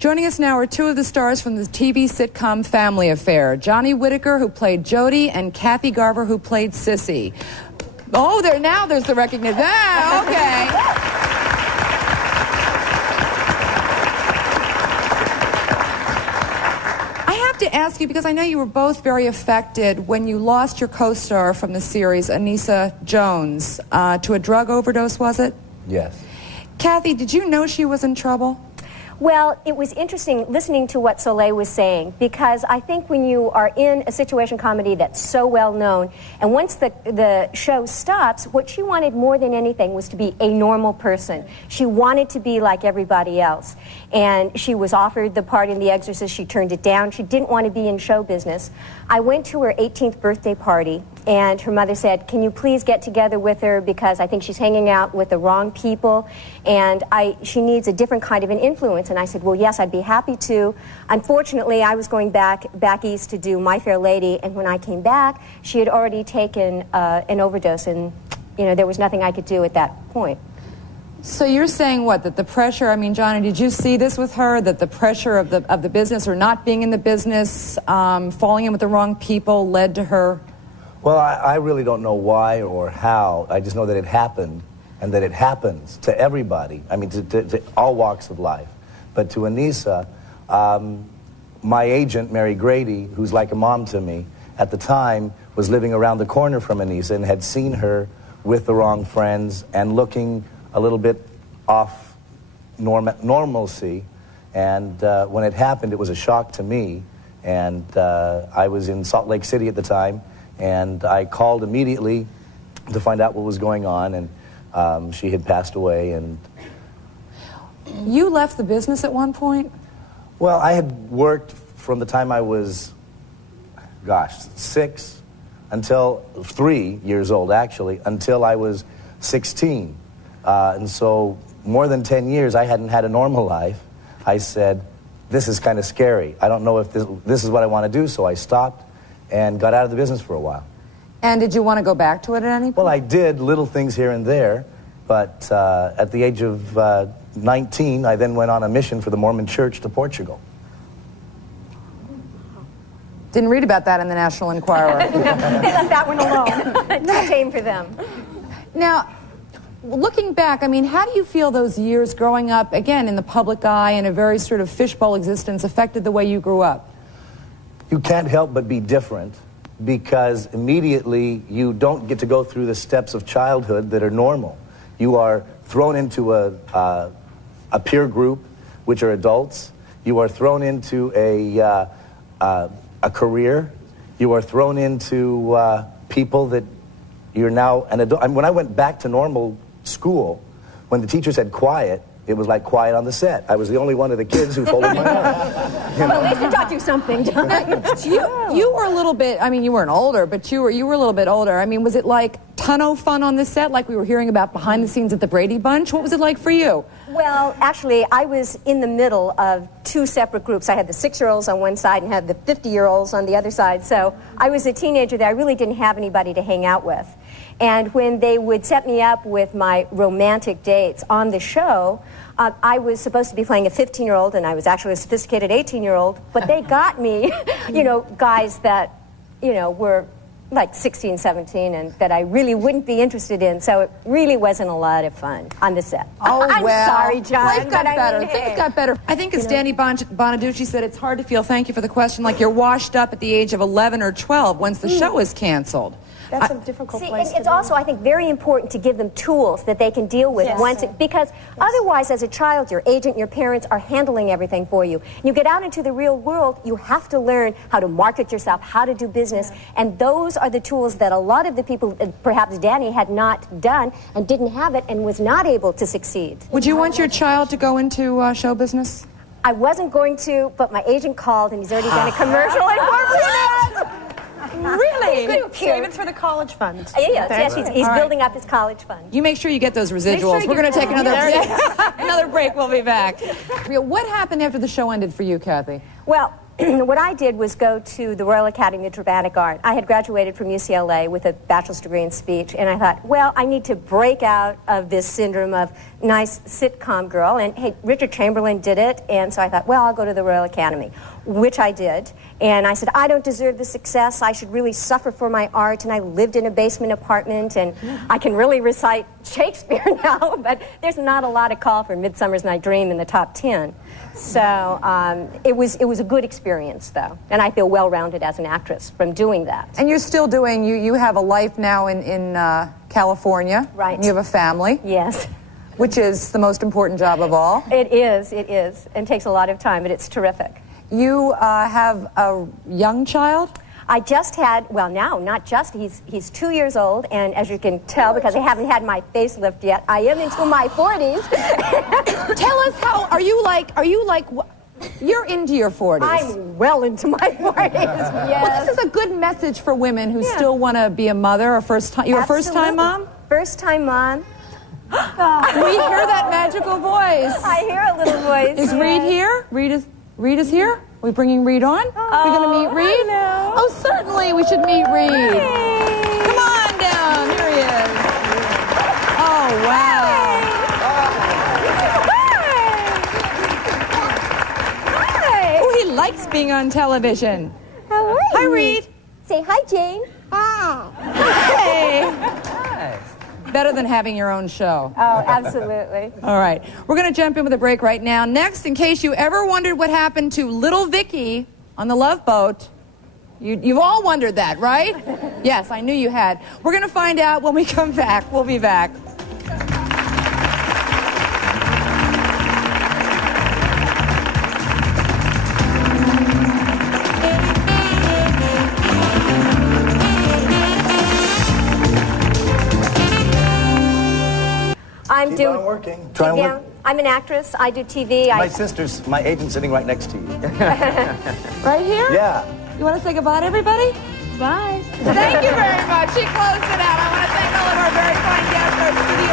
Joining us now are two of the stars from the TV sitcom Family Affair, Johnnie Whitaker, who played Jody, and Kathy Garver, who played Sissy. Oh, there's the recognition. Ah, okay. To ask you, because I know you were both very affected when you lost your co-star from the series, Anissa Jones, to a drug overdose, was it? Yes. Kathy, did you know she was in trouble? Well, it was interesting listening to what Soleil was saying, because I think when you are in a situation comedy that's so well known, and once the show stops, what she wanted more than anything was to be a normal person. She wanted to be like everybody else. And she was offered the part in The Exorcist. She turned it down. She didn't want to be in show business. I went to her 18th birthday party, and her mother said, "Can you please get together with her, because I think she's hanging out with the wrong people, and she needs a different kind of an influence." And I said, "Well, yes, I'd be happy to." Unfortunately, I was going back east to do My Fair Lady, and when I came back, she had already taken an overdose, and there was nothing I could do at that point. So you're saying what? That the pressure, I mean, Johnny, did you see this with her? That the pressure of the business, or not being in the business, falling in with the wrong people, led to her? Well, I really don't know why or how. I just know that it happened, and that it happens to everybody. I mean, to all walks of life. But to Anissa, my agent, Mary Grady, who's like a mom to me, at the time was living around the corner from Anissa and had seen her with the wrong friends and looking a little bit off normalcy. And when it happened, it was a shock to me. And I was in Salt Lake City at the time, and I called immediately to find out what was going on, and she had passed away. And you left the business at one point? Well, I had worked from the time I was, 6 until 3 years old, actually, until I was 16. And so more than 10 years, I hadn't had a normal life. I said, this is kind of scary. I don't know if this is what I want to do, so I stopped and got out of the business for a while. And did you want to go back to it at any point? Well, I did little things here and there, but at the age of 19, I then went on a mission for the Mormon Church to Portugal. Didn't read about that in the National Enquirer. They left that one alone. Too tame for them. Now, looking back, I mean, how do you feel those years growing up, again, in the public eye, in a very sort of fishbowl existence, affected the way you grew up? You can't help but be different, because immediately you don't get to go through the steps of childhood that are normal. You are thrown into a peer group, which are adults. You are thrown into a career. You are thrown into people that you're now an adult. I mean, when I went back to normal school, when the teacher said quiet, it was like quiet on the set. I was the only one of the kids who folded my arms. Well, at least we taught you something, John. You were a little bit, I mean, you weren't older, but you were a little bit older. I mean, was it like ton of fun on the set, like we were hearing about behind the scenes at the Brady Bunch? What was it like for you? Well, actually, I was in the middle of two separate groups. I had the 6-year-olds on one side and had the 50-year-olds on the other side. So I was a teenager that I really didn't have anybody to hang out with. And when they would set me up with my romantic dates on the show, I was supposed to be playing a 15-year-old, and I was actually a sophisticated 18-year-old. But they got me, guys that, were like 16, 17, and that I really wouldn't be interested in. So it really wasn't a lot of fun on the set. Oh, I'm sorry, John. Life got better. Hey. Things got better. I think as Danny Bonaducci said, it's hard to feel, thank you for the question, like you're washed up at the age of 11 or 12 once the show is canceled. That's a difficult place to be. It's also, I think, very important to give them tools that they can deal with because otherwise, as a child, your agent, your parents are handling everything for you. You get out into the real world, you have to learn how to market yourself, how to do business, and those are the tools that a lot of the people, perhaps Danny, had not done and didn't have it and was not able to succeed. Would you want your child to go into show business? I wasn't going to, but my agent called and he's already done a commercial and we're in it! Really? Save it for the college fund. Yes, he's building up his college fund. You make sure you get those residuals. We're going to take another break. We'll be back. What happened after the show ended for you, Kathy? Well, what I did was go to the Royal Academy of Dramatic Art. I had graduated from UCLA with a bachelor's degree in speech, and I thought, well, I need to break out of this syndrome of nice sitcom girl. And hey, Richard Chamberlain did it, and so I thought, well, I'll go to the Royal Academy, which I did. And I said, I don't deserve the success. I should really suffer for my art. And I lived in a basement apartment, and I can really recite Shakespeare now, but there's not a lot of call for Midsummer's Night Dream in the top 10. So it was a good experience, though, and I feel well-rounded as an actress from doing that. And you're still doing, you have a life now in California. Right. And you have a family. Yes. Which is the most important job of all. It is, and takes a lot of time, but it's terrific. You have a young child? I just had, well, now, not just, he's 2 years old, and as you can tell, because I haven't had my facelift yet, I am into my 40s. Tell us how, are you like, you're into your 40s. I'm well into my 40s, yes. Well, this is a good message for women who still want to be a mother, or first-time, you're a first-time mom? First-time mom. We hear that magical voice. I hear a little voice. Is Reid here? Reid is here? Are we bringing Reid on? Are we going to meet Reid? Hello. Oh, certainly we should meet Reid. Hey. Come on down. Here he is. Oh, wow. Hi. Oh, he likes being on television. How are you? Hi, Reid. Say hi, Jane. Hey. Better than having your own show. Oh, absolutely. All right. We're going to jump in with a break right now. Next, in case you ever wondered what happened to little Vicky on the Love Boat, you've all wondered that, right? Yes, I knew you had. We're going to find out when we come back. We'll be back. Keep on working. Try and work. I'm an actress. I do TV. My agent's sitting right next to you. Right here? Yeah. You want to say goodbye to everybody? Bye. Thank you very much. She closed it out. I want to thank all of our very fine guests, our studio